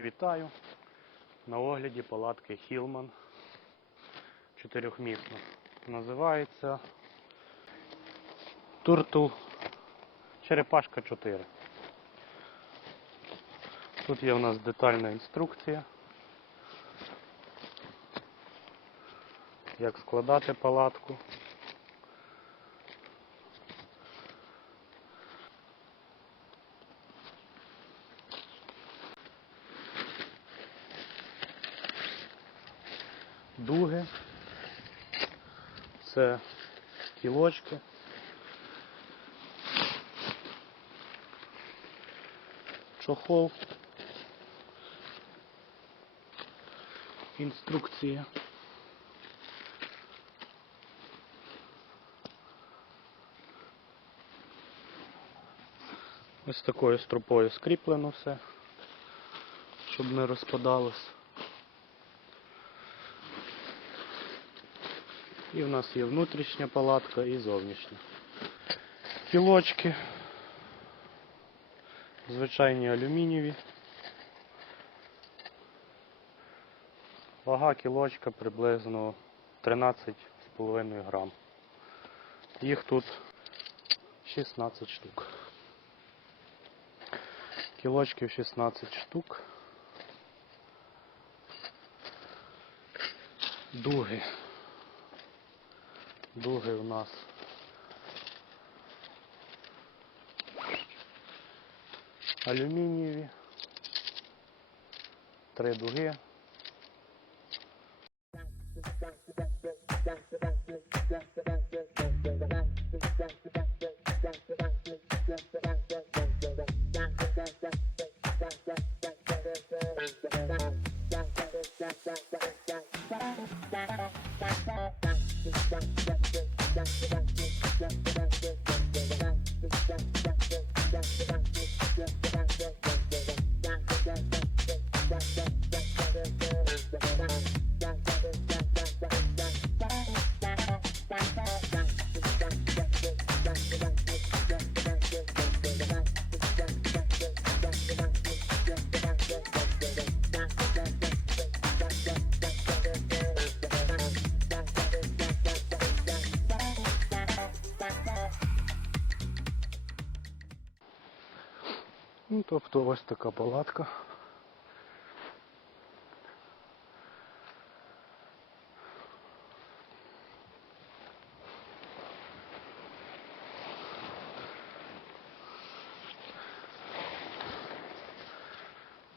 Вітаю! На огляді палатки Хілман чотирьохмісна. Називається Туртул Черепашка 4. Тут є у нас детальна інструкція. Як складати палатку. Дуги. Це кілочки. Чохол. Інструкція. Ось такою стропою скріплено все, щоб не розпадалось. І в нас є внутрішня палатка і зовнішня. Кілочки. Звичайні алюмінієві. Вага кілочка приблизно 13,5 грам. Їх тут 16 штук. Кілочків 16 штук. Дуги. Дуги у нас алюмінієві. Три дуги. Bye. Ну, тобто ось така палатка.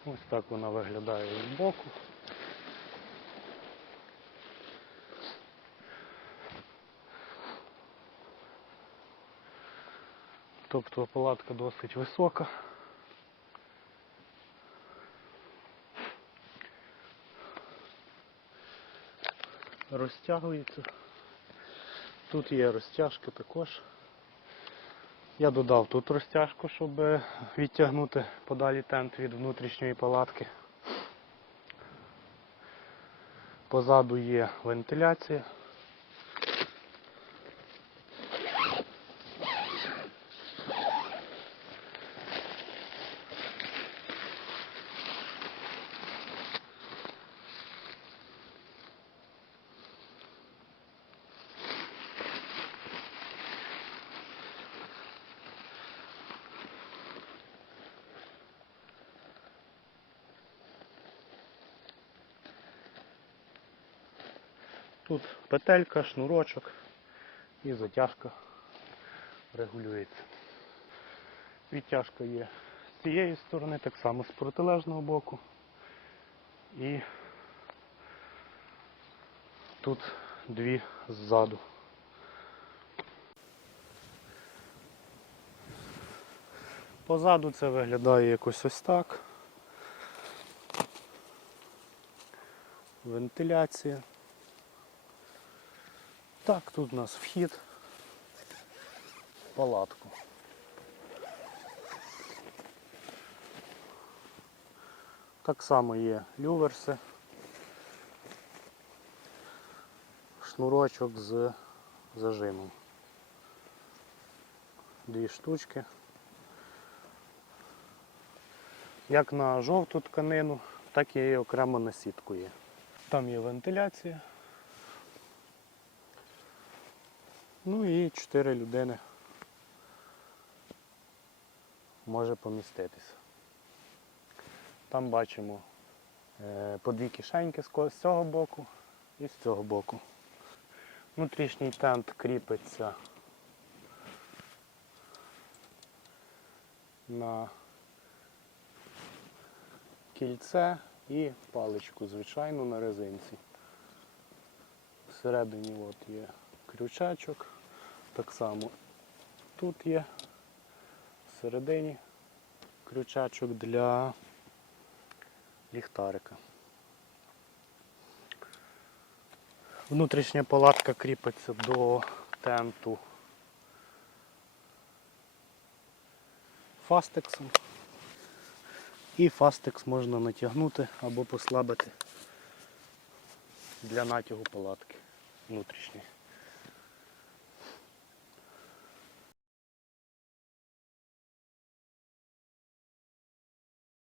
Ось так вона виглядає з боку. Тобто палатка досить висока. Розтягується. Тут є розтяжка також. Я додав тут розтяжку, щоб відтягнути подалі тент від внутрішньої палатки. Позаду є вентиляція. Тут петелька, шнурочок і затяжка регулюється. Відтяжка є з цієї сторони, так само з протилежного боку. І тут дві ззаду. Позаду це виглядає якось ось так. Вентиляція. Так, тут у нас вхід в палатку. Так само є люверси, шнурочок з зажимом. Дві штучки. як на жовту тканину, так і окремо на сітку є. Там є вентиляція. Ну і 4 людини може поміститися. Там бачимо е, по дві кишеньки з цього боку і з цього боку. Внутрішній тент кріпиться на кільце і паличку, звичайну на резинці. Всередині от є крючачок. Так само тут є всередині крючачок для ліхтарика. Внутрішня палатка кріпиться до тенту фастексом. І фастекс можна натягнути або послабити для натягу палатки внутрішньої.